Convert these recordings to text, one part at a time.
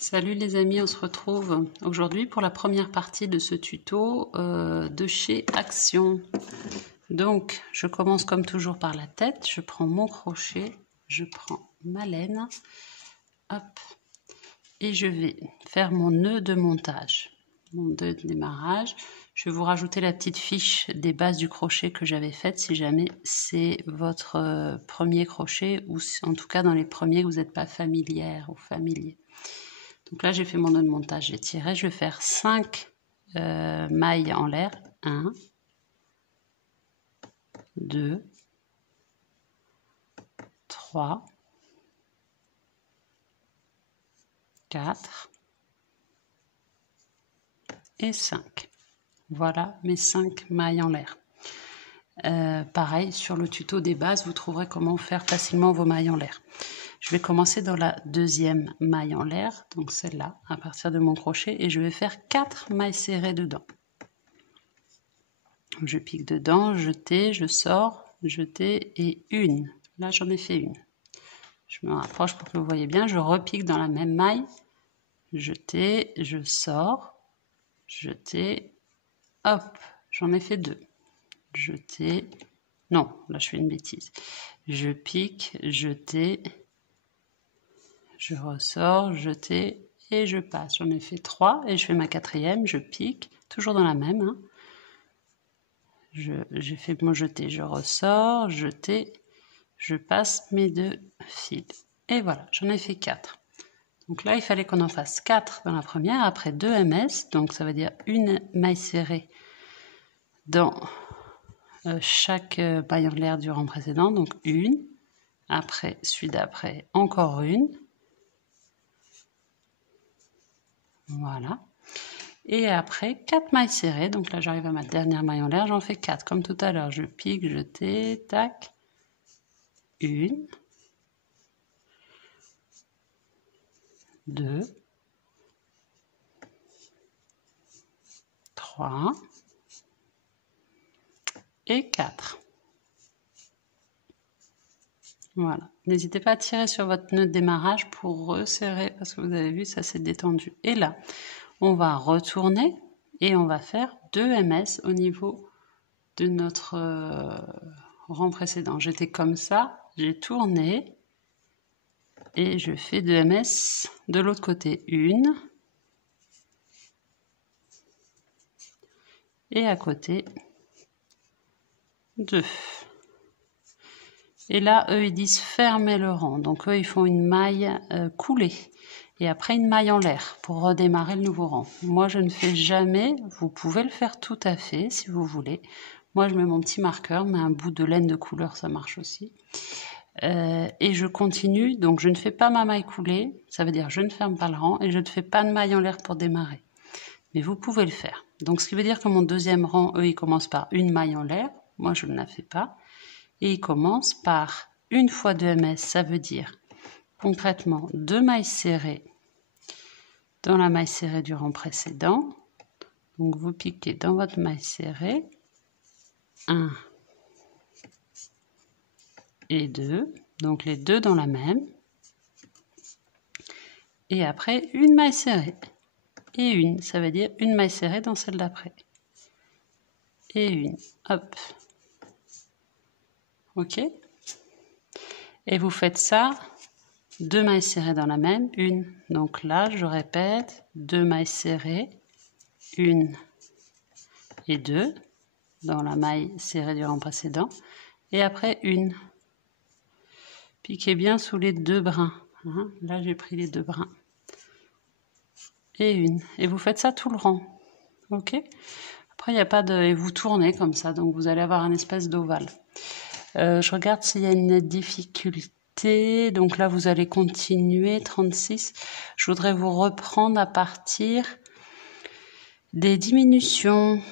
Salut les amis, on se retrouve aujourd'hui pour la première partie de ce tuto de chez Action. Donc, je commence comme toujours par la tête, je prends mon crochet, je prends ma laine, hop, et je vais faire mon nœud de montage, mon nœud de démarrage. Je vais vous rajouter la petite fiche des bases du crochet que j'avais faite si jamais c'est votre premier crochet ou en tout cas dans les premiers que vous n'êtes pas familière ou familier. Donc là, j'ai fait mon nœud de montage, j'ai tiré, je vais faire 5 mailles en l'air. 1, 2, 3, 4 et 5. Voilà mes 5 mailles en l'air. Pareil, sur le tuto des bases, vous trouverez comment faire facilement vos mailles en l'air. Je vais commencer dans la deuxième maille en l'air, donc celle-là, à partir de mon crochet, et je vais faire 4 mailles serrées dedans. Je pique dedans, jeter, je sors, jeter et une. Là, j'en ai fait une. Je me rapproche pour que vous voyez bien, je repique dans la même maille, jeter, je sors, jeter, hop, j'en ai fait 2. Jeter, non, là je fais une bêtise. Je pique, jeter, je ressors, jeter et je passe. J'en ai fait 3 et je fais ma 4e, je pique, toujours dans la même. Hein. J'ai fait mon jeter, je ressors, jeter, je passe mes 2 fils. Et voilà, j'en ai fait 4. Donc là, il fallait qu'on en fasse 4 dans la première, après 2 MS, donc ça veut dire une maille serrée dans chaque maille en l'air du rang précédent, donc une, après celui d'après encore une, voilà, et après 4 mailles serrées, donc là j'arrive à ma dernière maille en l'air, j'en fais 4 comme tout à l'heure, je pique, jeter, tac, une, 2, 3 et 4. Voilà, n'hésitez pas à tirer sur votre nœud de démarrage pour resserrer parce que vous avez vu, ça s'est détendu. Et là, on va retourner et on va faire 2 MS au niveau de notre rang précédent. J'étais comme ça, j'ai tourné et je fais 2 MS de l'autre côté. Une et à côté 2. Et là, eux, ils disent fermer le rang. Donc, eux, ils font une maille coulée. Et après, une maille en l'air pour redémarrer le nouveau rang. Moi, je ne fais jamais. Vous pouvez le faire tout à fait, si vous voulez. Moi, je mets mon petit marqueur, mais un bout de laine de couleur, ça marche aussi. Et je continue. Donc, je ne fais pas ma maille coulée. Ça veut dire je ne ferme pas le rang. Et je ne fais pas de maille en l'air pour démarrer. Mais vous pouvez le faire. Donc, ce qui veut dire que mon deuxième rang, eux, ils commencent par une maille en l'air. Moi, je ne la fais pas. Et il commence par une fois 2 MS, ça veut dire concrètement 2 mailles serrées dans la maille serrée du rang précédent. Donc vous piquez dans votre maille serrée 1 et 2, donc les deux dans la même. Et après une maille serrée et une, ça veut dire une maille serrée dans celle d'après. Et une, hop. Ok? Et vous faites ça, 2 mailles serrées dans la même, une. Donc là, je répète, 2 mailles serrées, une et 2 dans la maille serrée du rang précédent. Et après, une. Piquez bien sous les 2 brins. Hein. Là, j'ai pris les 2 brins. Et une. Et vous faites ça tout le rang. Ok? Après, il n'y a pas de... Et vous tournez comme ça, donc vous allez avoir un espèce d'ovale. Je regarde s'il y a une difficulté. Donc là, vous allez continuer. 36. Je voudrais vous reprendre à partir des diminutions.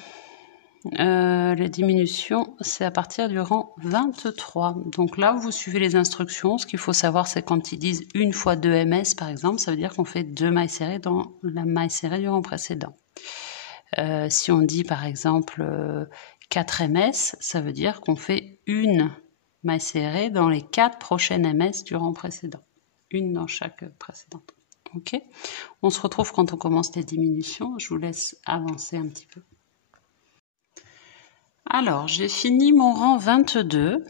Les diminutions, c'est à partir du rang 23. Donc là, vous suivez les instructions. Ce qu'il faut savoir, c'est quand ils disent une fois 2 MS, par exemple, ça veut dire qu'on fait 2 mailles serrées dans la maille serrée du rang précédent. Si on dit, par exemple, 4 MS, ça veut dire qu'on fait une maille serrée dans les 4 prochaines MS du rang précédent. Une dans chaque précédente. Ok, on se retrouve quand on commence les diminutions. Je vous laisse avancer un petit peu. Alors, j'ai fini mon rang 22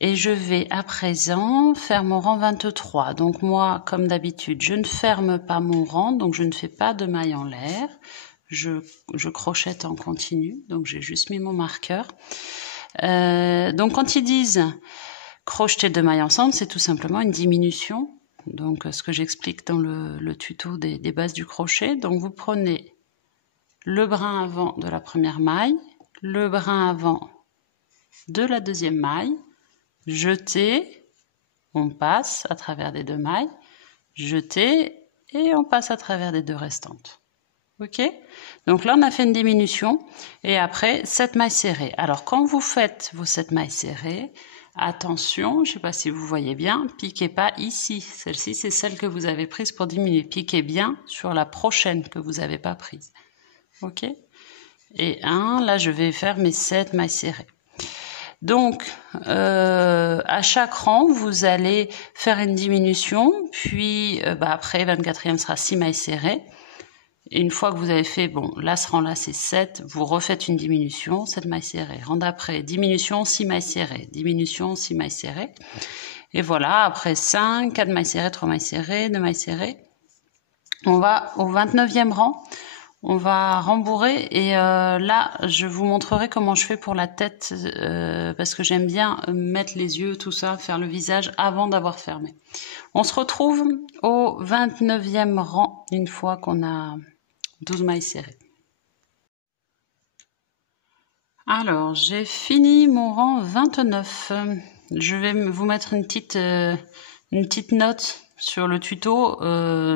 et je vais à présent faire mon rang 23. Donc moi, comme d'habitude, je ne ferme pas mon rang, donc je ne fais pas de maille en l'air. Je crochette en continu, donc j'ai juste mis mon marqueur. Donc quand ils disent crocheter 2 mailles ensemble, c'est tout simplement une diminution. Donc ce que j'explique dans le tuto des bases du crochet. Donc vous prenez le brin avant de la première maille, le brin avant de la deuxième maille, jetez, on passe à travers les 2 mailles, jetez et on passe à travers les 2 restantes. Ok, donc là on a fait une diminution et après 7 mailles serrées. Alors quand vous faites vos 7 mailles serrées, attention, je ne sais pas si vous voyez bien, piquez pas ici. Celle-ci c'est celle que vous avez prise pour diminuer. Piquez bien sur la prochaine que vous n'avez pas prise. Ok, et là je vais faire mes 7 mailles serrées. Donc à chaque rang vous allez faire une diminution, puis après 24e sera 6 mailles serrées. Et une fois que vous avez fait, bon, là, ce rang-là, c'est 7, vous refaites une diminution, 7 mailles serrées. Rang d'après, diminution, 6 mailles serrées. Diminution, 6 mailles serrées. Et voilà, après 5, 4 mailles serrées, 3 mailles serrées, 2 mailles serrées. On va au 29e rang. On va rembourrer et là, je vous montrerai comment je fais pour la tête parce que j'aime bien mettre les yeux, tout ça, faire le visage avant d'avoir fermé. On se retrouve au 29e rang une fois qu'on a 12 mailles serrées. Alors, j'ai fini mon rang 29. Je vais vous mettre une petite note sur le tuto.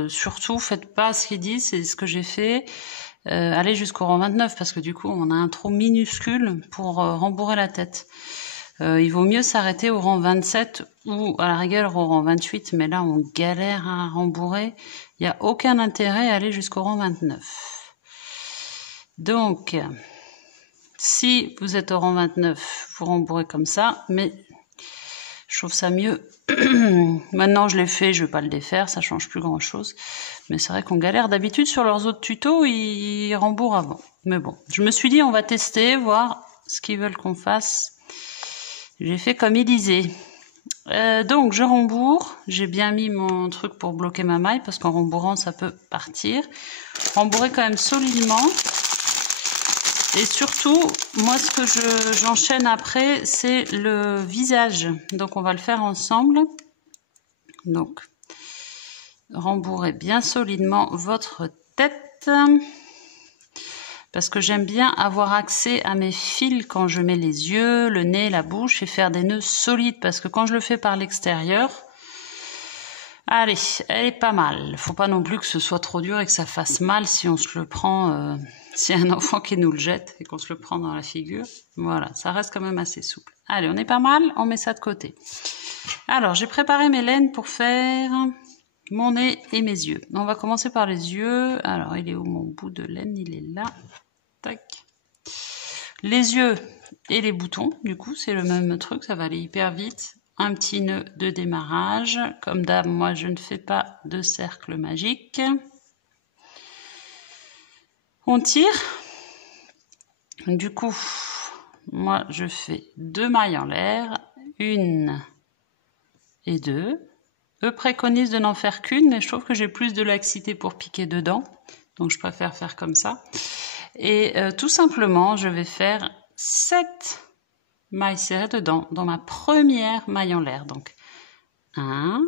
Surtout, faites pas ce qu'ils disent, c'est ce que j'ai fait. Allez jusqu'au rang 29 parce que du coup, on a un trou minuscule pour rembourrer la tête. Il vaut mieux s'arrêter au rang 27 ou à la rigueur au rang 28, mais là, on galère à rembourrer. Il n'y a aucun intérêt à aller jusqu'au rang 29. Donc, si vous êtes au rang 29, vous rembourrez comme ça, mais je trouve ça mieux. Maintenant, je l'ai fait, je ne vais pas le défaire, ça change plus grand-chose. Mais c'est vrai qu'on galère. D'habitude, sur leurs autres tutos, ils rembourrent avant. Mais bon, je me suis dit, on va tester, voir ce qu'ils veulent qu'on fasse. J'ai fait comme ils disaient. Donc, je rembourre. J'ai bien mis mon truc pour bloquer ma maille, parce qu'en rembourrant, ça peut partir. Rembourrer quand même solidement. Et surtout, moi, ce que j'enchaîne après, c'est le visage. Donc, on va le faire ensemble. Donc, rembourrez bien solidement votre tête. Parce que j'aime bien avoir accès à mes fils quand je mets les yeux, le nez, la bouche et faire des nœuds solides. Parce que quand je le fais par l'extérieur, allez, elle est pas mal. Faut pas non plus que ce soit trop dur et que ça fasse mal si on se le prend... C'est un enfant qui nous le jette et qu'on se le prend dans la figure. Voilà, ça reste quand même assez souple. Allez, on est pas mal, on met ça de côté. Alors, j'ai préparé mes laines pour faire mon nez et mes yeux. On va commencer par les yeux. Alors, il est où mon bout de laine? Il est là. Tac. Les yeux et les boutons, du coup, c'est le même truc, ça va aller hyper vite. Un petit nœud de démarrage. Comme d'hab, moi, je ne fais pas de cercle magique. On tire. Du coup, moi, je fais 2 mailles en l'air, 1 et 2. Eux préconisent de n'en faire qu'une, mais je trouve que j'ai plus de laxité pour piquer dedans. Donc, je préfère faire comme ça. Et tout simplement, je vais faire 7 mailles serrées dedans, dans ma première maille en l'air. Donc, 1,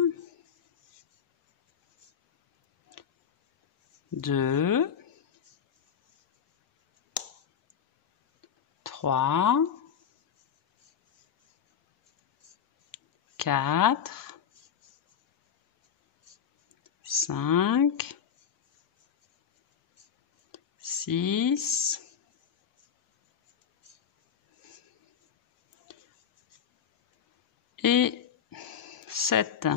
2, 3, 4, 5, 6, 7.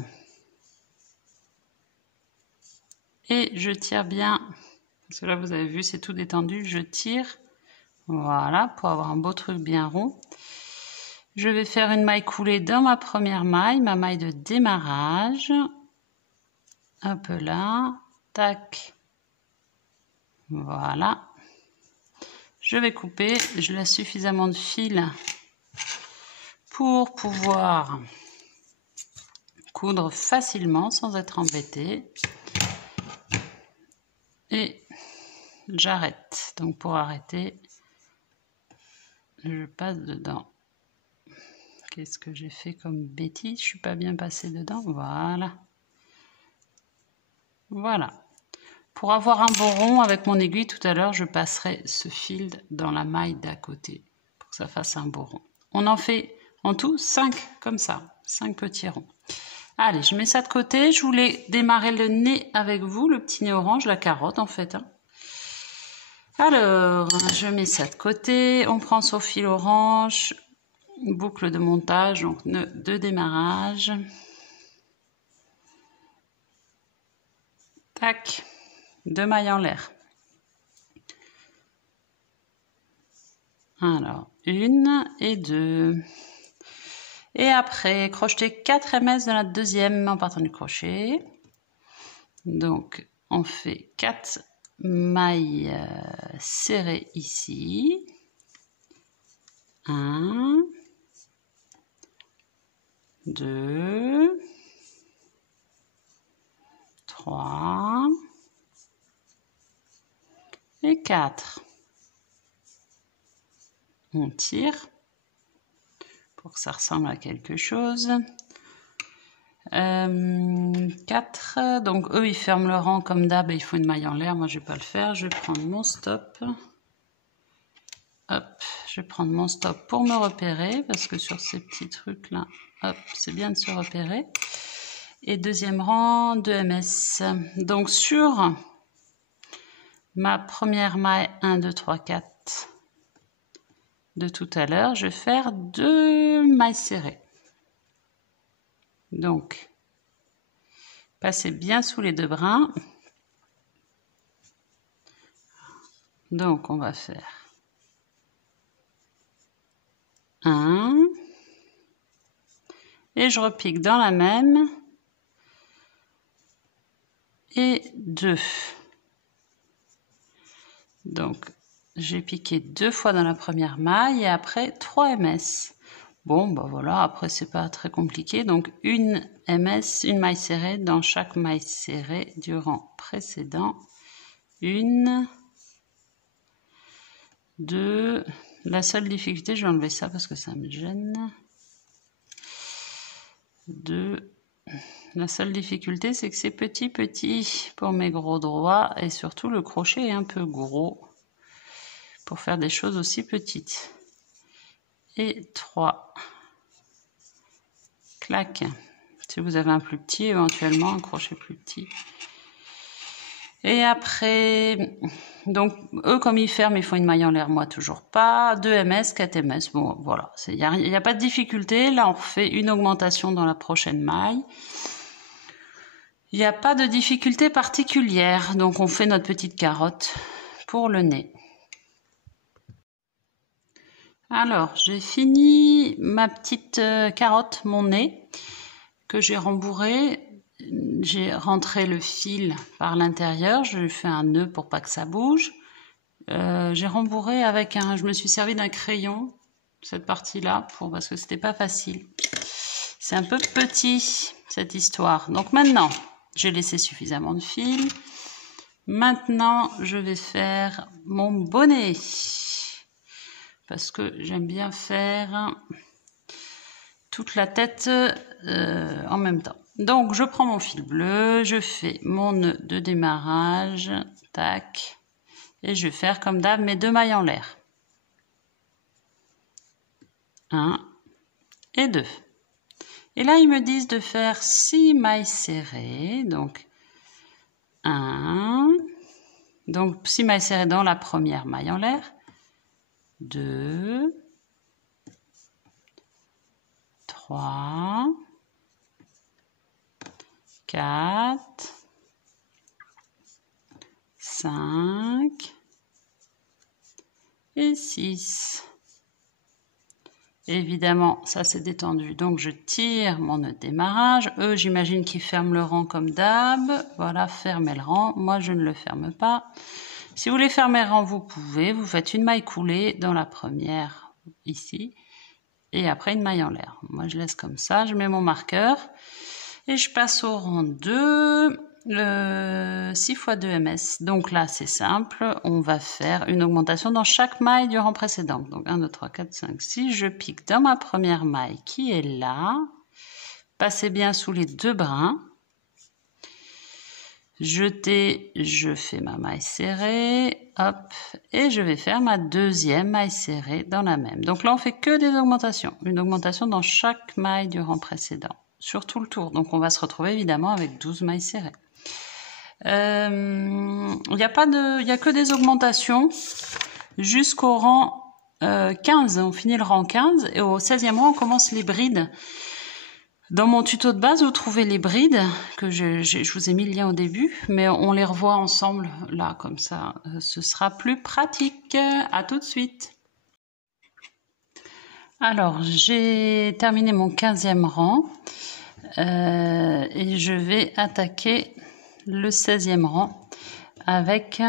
Et je tire bien, parce que là vous avez vu c'est tout détendu, je tire, voilà, pour avoir un beau truc bien rond. Je vais faire une maille coulée dans ma première maille, ma maille de démarrage, un peu là, tac, voilà. Je vais couper, je laisse suffisamment de fil pour pouvoir coudre facilement sans être embêté. Et j'arrête. Donc pour arrêter, je passe dedans. Qu'est-ce que j'ai fait comme bêtise? Je suis pas bien passée dedans. Voilà. Voilà. Pour avoir un bon rond avec mon aiguille, tout à l'heure, je passerai ce fil dans la maille d'à côté pour que ça fasse un beau rond. On en fait en tout 5 comme ça, 5 petits ronds. Allez, je mets ça de côté. Je voulais démarrer le nez avec vous, le petit nez orange, la carotte en fait. Hein. Alors, je mets ça de côté. On prend son fil orange, boucle de montage, donc nœud de démarrage. Tac. 2 mailles en l'air. Alors, 1 et 2. Et après, crocheter 4 ms dans la deuxième en partant du crochet. Donc, on fait 4 mailles serrées ici. 1, 2, 3 et 4. On tire pour que ça ressemble à quelque chose. 4, donc eux ils ferment le rang comme d'hab et il faut une maille en l'air. Moi je vais pas le faire, je vais prendre mon stop. Hop, je vais prendre mon stop pour me repérer parce que sur ces petits trucs là, hop, c'est bien de se repérer. Et deuxième rang, 2 ms. Donc sur ma première maille 1, 2, 3, 4 de tout à l'heure, je vais faire 2 mailles serrées. Donc, passez bien sous les 2 brins. Donc, on va faire 1 et je repique dans la même et 2. Donc, j'ai piqué 2 fois dans la première maille et après 3 ms. Bon, bah voilà, après c'est pas très compliqué. Donc, une ms, une maille serrée dans chaque maille serrée du rang précédent. 1, 2, la seule difficulté, je vais enlever ça parce que ça me gêne. 2, la seule difficulté, c'est que c'est petit pour mes gros droits et surtout le crochet est un peu gros pour faire des choses aussi petites. Et 3. Clac. Si vous avez un plus petit, éventuellement un crochet plus petit. Et après, donc eux comme ils ferment, ils font une maille en l'air, moi toujours pas. 2 ms, 4 ms, bon voilà, il n'y a pas de difficulté. Là on refait une augmentation dans la prochaine maille. Il n'y a pas de difficulté particulière, donc on fait notre petite carotte pour le nez. Alors, j'ai fini ma petite carotte, mon nez, que j'ai rembourré. J'ai rentré le fil par l'intérieur, je fais un nœud pour pas que ça bouge. J'ai rembourré avec je me suis servi d'un crayon, cette partie-là, parce que c'était pas facile. C'est un peu petit, cette histoire. Donc maintenant, j'ai laissé suffisamment de fil. Maintenant, je vais faire mon bonnet. Parce que j'aime bien faire toute la tête en même temps. Donc, je prends mon fil bleu, je fais mon nœud de démarrage, tac, et je vais faire comme d'hab mes 2 mailles en l'air. 1 et 2. Et là, ils me disent de faire 6 mailles serrées, donc 1, donc 6 mailles serrées dans la première maille en l'air, 2, 3, 4, 5 et 6. Évidemment, ça c'est détendu, donc je tire mon nœud de démarrage. Eux, j'imagine qu'ils ferment le rang comme d'hab. Voilà, fermez le rang. Moi, je ne le ferme pas. Si vous voulez fermer le rang, vous pouvez. Vous faites une maille coulée dans la première, ici, et après une maille en l'air. Moi, je laisse comme ça. Je mets mon marqueur et je passe au rang 2. 6 x 2 ms. Donc là, c'est simple. On va faire une augmentation dans chaque maille du rang précédent. Donc 1, 2, 3, 4, 5, 6. Je pique dans ma première maille qui est là. Passez bien sous les 2 brins. Jetez, je fais ma maille serrée. Hop. Et je vais faire ma deuxième maille serrée dans la même. Donc là, on fait que des augmentations. Une augmentation dans chaque maille du rang précédent. Sur tout le tour. Donc on va se retrouver évidemment avec 12 mailles serrées. Il n'y a que des augmentations jusqu'au rang 15. On finit le rang 15 et au 16e rang, on commence les brides. Dans mon tuto de base, vous trouvez les brides que je vous ai mis le lien au début, mais on les revoit ensemble là, comme ça, ce sera plus pratique. À tout de suite. Alors, j'ai terminé mon 15e rang et je vais attaquer le 16e rang avec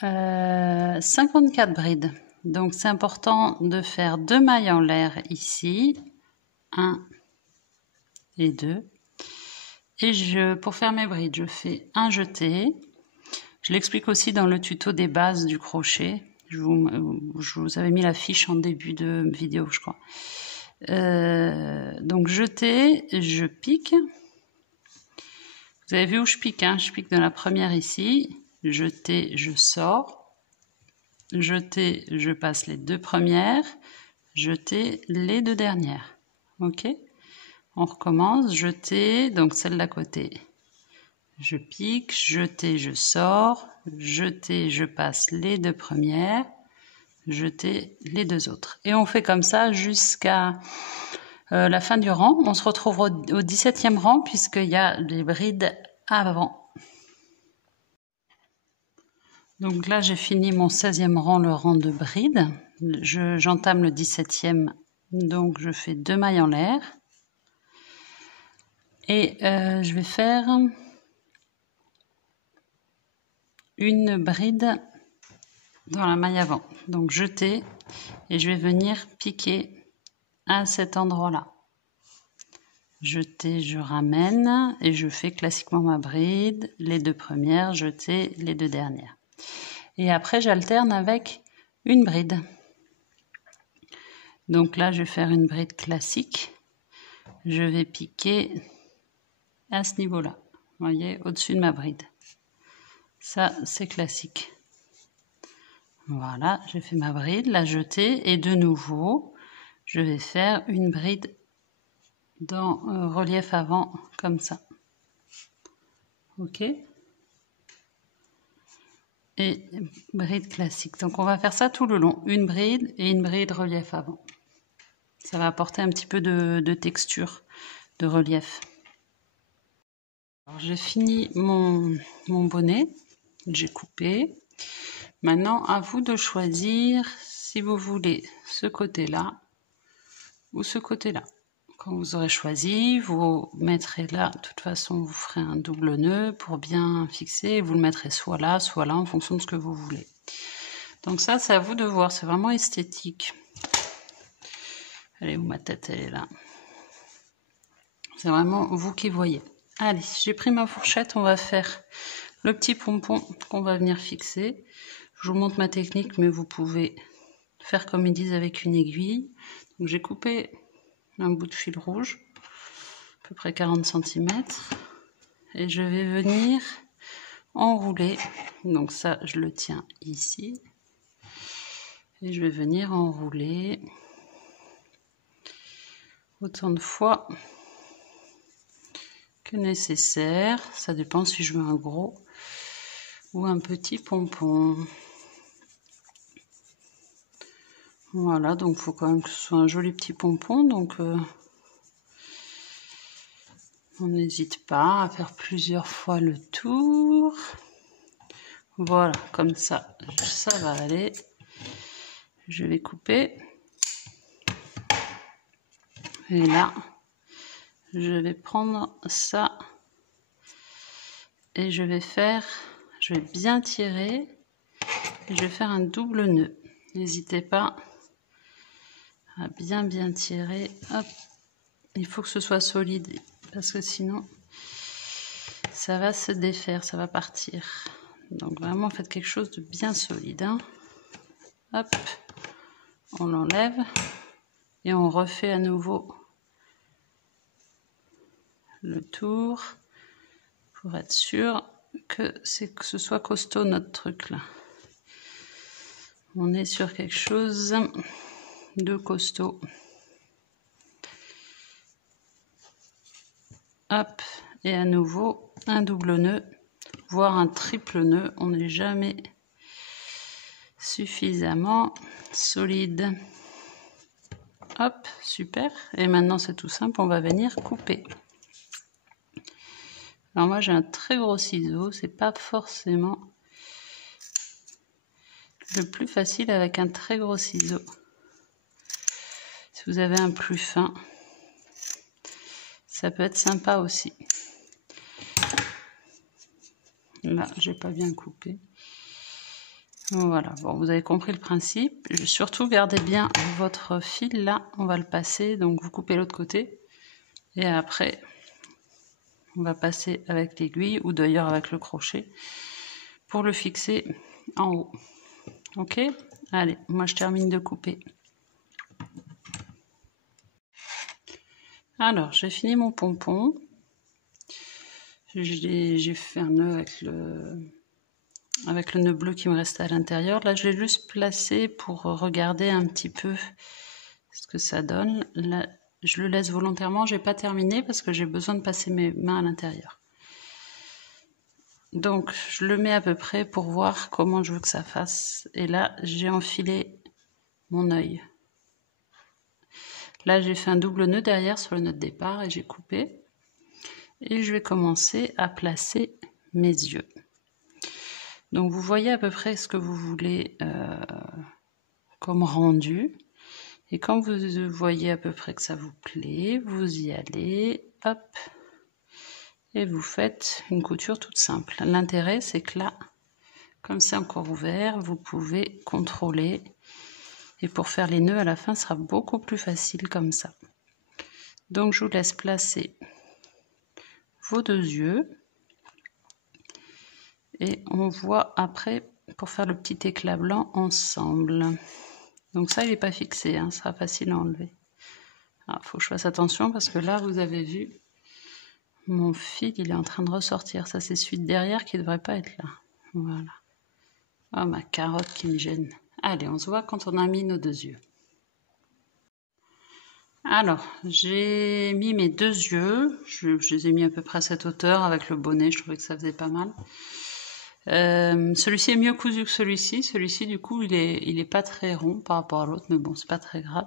54 brides. Donc c'est important de faire 2 mailles en l'air ici, 1 et 2. Et pour faire mes brides, je fais un jeté. Je l'explique aussi dans le tuto des bases du crochet. Je vous avais mis la fiche en début de vidéo, je crois. Donc jeté, je pique. Vous avez vu où je pique, hein? Je pique dans la première ici, jeté, je sors, jeté, je passe les 2 premières, jeté les 2 dernières. Ok? On recommence, jeté, donc celle d'à côté. Je pique, jeté, je sors, jeté, je passe les 2 premières, jeté les 2 autres. Et on fait comme ça jusqu'à la fin du rang. On se retrouve au 17e rang puisqu'il y a des brides avant. Donc là, j'ai fini mon 16e rang, le rang de brides. J'entame le 17e, donc je fais 2 mailles en l'air. Et je vais faire une bride dans la maille avant. Donc jeter et je vais venir piquer à cet endroit-là. Jeter, je ramène et je fais classiquement ma bride, les 2 premières, jeter les 2 dernières. Et après, j'alterne avec une bride. Donc là, je vais faire une bride classique. Je vais piquer à ce niveau-là. Vous voyez, au-dessus de ma bride. Ça, c'est classique. Voilà, j'ai fait ma bride, la jeter et de nouveau, je vais faire une bride dans relief avant, comme ça. Ok? Et bride classique. Donc on va faire ça tout le long. Une bride et une bride relief avant. Ça va apporter un petit peu de texture, de relief. J'ai fini mon bonnet. J'ai coupé. Maintenant, à vous de choisir si vous voulez ce côté-là ou ce côté-là. Quand vous aurez choisi, vous mettrez là, de toute façon, vous ferez un double nœud pour bien fixer. Vous le mettrez soit là, en fonction de ce que vous voulez. Donc ça, c'est à vous de voir. C'est vraiment esthétique. Allez, où ma tête, elle est là. C'est vraiment vous qui voyez. Allez, j'ai pris ma fourchette. On va faire le petit pompon qu'on va venir fixer. Je vous montre ma technique, mais vous pouvez faire comme ils disent avec une aiguille. Donc j'ai coupé un bout de fil rouge, à peu près 40 cm, et je vais venir enrouler. Donc ça, je le tiens ici, et je vais venir enrouler autant de fois que nécessaire. Ça dépend si je veux un gros ou un petit pompon. Voilà, donc il faut quand même que ce soit un joli petit pompon, donc on n'hésite pas à faire plusieurs fois le tour. Voilà, comme ça, ça va aller. Je vais couper. Et là, je vais prendre ça et je vais bien tirer et je vais faire un double nœud. N'hésitez pas à bien tirer. Hop. Il faut que ce soit solide parce que sinon ça va se défaire, ça va partir. Donc vraiment faites quelque chose de bien solide, hein. Hop, on l'enlève et on refait à nouveau le tour pour être sûr que ce soit costaud notre truc là. On est sur quelque chose de costaud. Hop, et à nouveau un double nœud, voire un triple nœud. On n'est jamais suffisamment solide. Hop, super. Et maintenant c'est tout simple, on va venir couper. Alors moi j'ai un très gros ciseau, c'est pas forcément le plus facile avec un très gros ciseau. Si vous avez un plus fin, ça peut être sympa aussi. Là, j'ai pas bien coupé. Voilà, bon, vous avez compris le principe. Surtout, gardez bien votre fil là, on va le passer. Donc, vous coupez l'autre côté. Et après, on va passer avec l'aiguille ou d'ailleurs avec le crochet pour le fixer en haut. Ok? Allez, moi je termine de couper. Alors, j'ai fini mon pompon. J'ai fait un nœud avec le nœud bleu qui me restait à l'intérieur. Là, je l'ai juste placé pour regarder un petit peu ce que ça donne. Là, je le laisse volontairement. J'ai pas terminé parce que j'ai besoin de passer mes mains à l'intérieur. Donc, je le mets à peu près pour voir comment je veux que ça fasse. Et là, j'ai enfilé mon œil. Là, j'ai fait un double nœud derrière sur le nœud de départ et j'ai coupé. Et je vais commencer à placer mes yeux. Donc, vous voyez à peu près ce que vous voulez comme rendu. Et quand vous voyez à peu près que ça vous plaît, vous y allez, hop, et vous faites une couture toute simple. L'intérêt, c'est que là, comme c'est encore ouvert, vous pouvez contrôler. Et pour faire les nœuds à la fin, ce sera beaucoup plus facile comme ça. Donc, je vous laisse placer vos deux yeux. Et on voit après pour faire le petit éclat blanc ensemble. Donc ça, il n'est pas fixé, hein, ce sera facile à enlever. Il faut que je fasse attention parce que là, vous avez vu, mon fil, il est en train de ressortir. Ça, c'est celui de derrière qui ne devrait pas être là. Voilà. Oh, ma carotte qui me gêne. Allez, on se voit quand on a mis nos deux yeux. Alors, j'ai mis mes deux yeux. Je les ai mis à peu près à cette hauteur avec le bonnet. Je trouvais que ça faisait pas mal. Celui-ci est mieux cousu que celui-ci. Celui-ci, du coup, il est pas très rond par rapport à l'autre, mais bon, c'est pas très grave.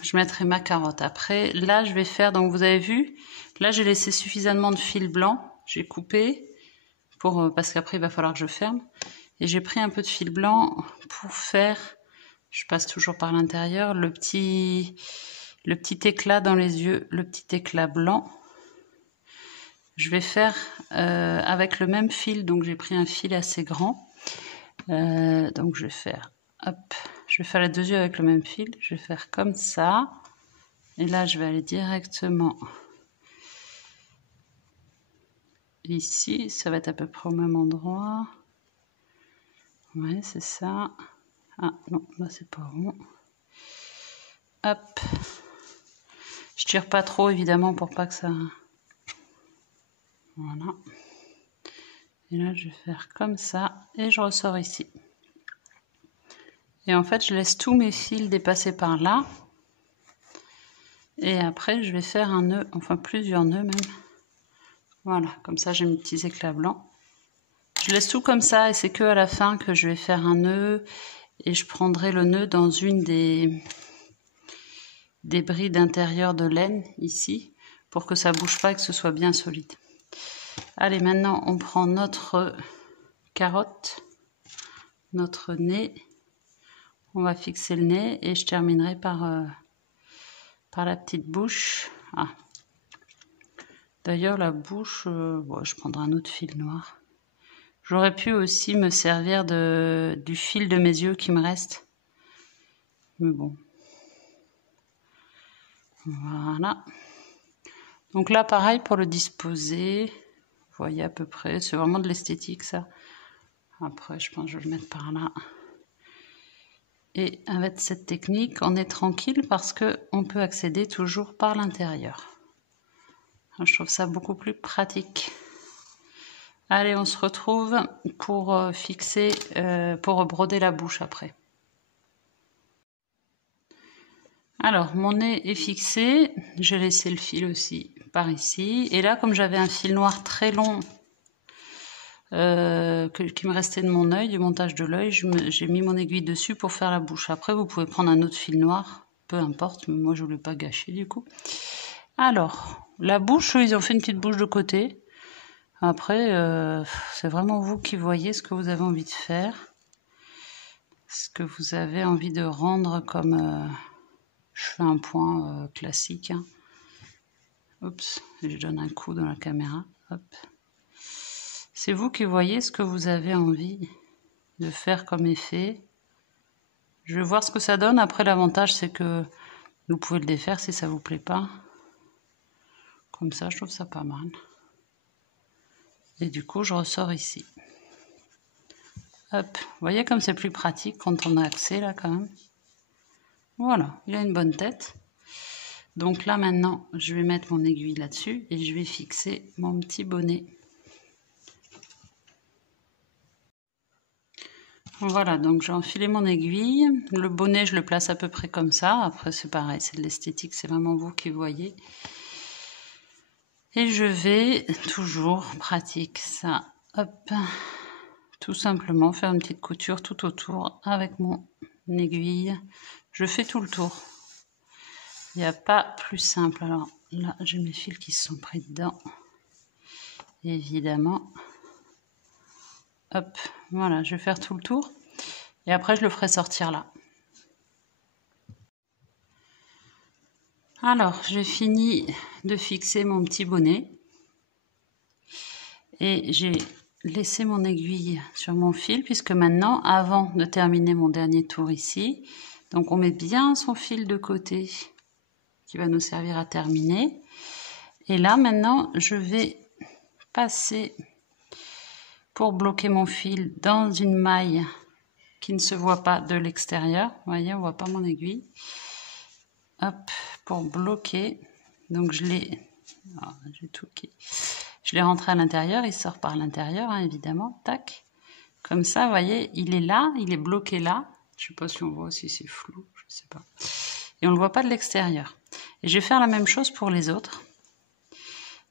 Je mettrai ma carotte. Après, là, je vais faire, donc vous avez vu, là, j'ai laissé suffisamment de fil blanc. J'ai coupé parce qu'après, il va falloir que je ferme. Et j'ai pris un peu de fil blanc pour faire, je passe toujours par l'intérieur, le petit éclat dans les yeux, le petit éclat blanc. Je vais faire avec le même fil, donc j'ai pris un fil assez grand. Donc je vais faire, hop, je vais faire les deux yeux avec le même fil. Je vais faire comme ça. Et là, je vais aller directement ici. Ça va être à peu près au même endroit. Ouais, c'est ça. Ah non, là c'est pas rond. Hop. Je tire pas trop évidemment pour pas que ça... Voilà. Et là, je vais faire comme ça et je ressors ici. Et en fait, je laisse tous mes fils dépasser par là. Et après, je vais faire un nœud, enfin plusieurs nœuds même. Voilà, comme ça, j'ai mes petits éclats blancs. Je laisse tout comme ça et c'est que à la fin que je vais faire un nœud. Et je prendrai le nœud dans une des brides intérieures de laine, ici, pour que ça ne bouge pas et que ce soit bien solide. Allez, maintenant, on prend notre carotte, notre nez. On va fixer le nez et je terminerai par par la petite bouche. Ah. D'ailleurs la bouche, bon, je prendrai un autre fil noir. J'aurais pu aussi me servir du fil de mes yeux qui me reste. Mais bon. Voilà. Donc là pareil pour le disposer. Vous voyez à peu près, c'est vraiment de l'esthétique ça. Après je pense que je vais le mettre par là. Et avec cette technique, on est tranquille parce qu'on peut accéder toujours par l'intérieur. Je trouve ça beaucoup plus pratique. Allez, on se retrouve pour fixer, pour broder la bouche après. Alors, mon nez est fixé. J'ai laissé le fil aussi par ici. Et là, comme j'avais un fil noir très long qui me restait de mon œil, du montage de l'œil, j'ai mis mon aiguille dessus pour faire la bouche. Après, vous pouvez prendre un autre fil noir, peu importe, mais moi je voulais pas gâcher du coup. Alors, la bouche, ils ont fait une petite bouche de côté. Après, c'est vraiment vous qui voyez ce que vous avez envie de faire, ce que vous avez envie de rendre comme... je fais un point classique. Hein. Oups, je donne un coup dans la caméra. Hop. C'est vous qui voyez ce que vous avez envie de faire comme effet. Je vais voir ce que ça donne. Après, l'avantage, c'est que vous pouvez le défaire si ça vous plaît pas. Comme ça, je trouve ça pas mal. Et du coup, je ressors ici. Hop. Vous voyez comme c'est plus pratique quand on a accès là quand même. Voilà, il a une bonne tête. Donc là, maintenant, je vais mettre mon aiguille là-dessus et je vais fixer mon petit bonnet. Voilà, donc j'ai enfilé mon aiguille. Le bonnet, je le place à peu près comme ça. Après, c'est pareil, c'est de l'esthétique, c'est vraiment vous qui voyez. Et je vais toujours pratique ça. Hop, tout simplement faire une petite couture tout autour avec mon aiguille. Je fais tout le tour. Il n'y a pas plus simple. Alors là, j'ai mes fils qui se sont pris dedans. Évidemment. Hop, voilà, je vais faire tout le tour. Et après, je le ferai sortir là. Alors, j'ai fini de fixer mon petit bonnet. Et j'ai laissé mon aiguille sur mon fil, puisque maintenant, avant de terminer mon dernier tour ici, donc on met bien son fil de côté, qui va nous servir à terminer. Et là, maintenant, je vais passer pour bloquer mon fil dans une maille qui ne se voit pas de l'extérieur. Vous voyez, on ne voit pas mon aiguille. Hop, pour bloquer. Donc je l'ai... Oh, j'ai tout qui... Je l'ai rentré à l'intérieur, il sort par l'intérieur, hein, évidemment. Tac. Comme ça, vous voyez, il est là, il est bloqué là. Je ne sais pas si on voit, si c'est flou, je ne sais pas. Et on ne le voit pas de l'extérieur. Et je vais faire la même chose pour les autres.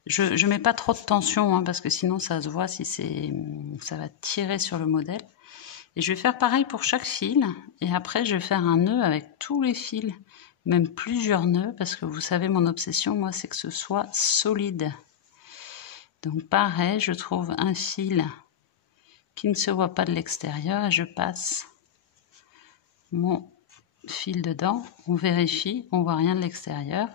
Je ne mets pas trop de tension, hein, parce que sinon ça se voit, si ça va tirer sur le modèle. Et je vais faire pareil pour chaque fil. Et après, je vais faire un nœud avec tous les fils, même plusieurs nœuds, parce que vous savez, mon obsession, moi, c'est que ce soit solide. Donc pareil, je trouve un fil qui ne se voit pas de l'extérieur et je passe mon fil dedans. On vérifie, on voit rien de l'extérieur.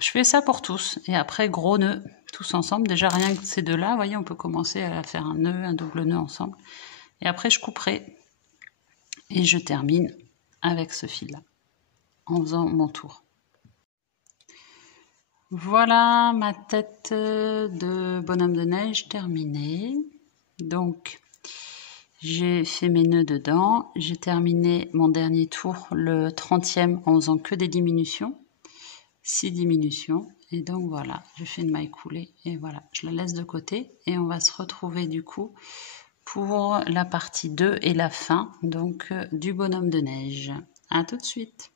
Je fais ça pour tous. Et après, gros nœud, tous ensemble. Déjà, rien que ces deux-là, vous voyez, on peut commencer à faire un nœud, un double nœud ensemble. Et après, je couperai. Et je termine avec ce fil-là, en faisant mon tour. Voilà ma tête de bonhomme de neige terminée. Donc, j'ai fait mes nœuds dedans. J'ai terminé mon dernier tour, le 30e, en faisant que des diminutions. 6 diminutions. Et donc, voilà, je fais une maille coulée. Et voilà, je la laisse de côté. Et on va se retrouver du coup pour la partie 2 et la fin donc du bonhomme de neige. À tout de suite.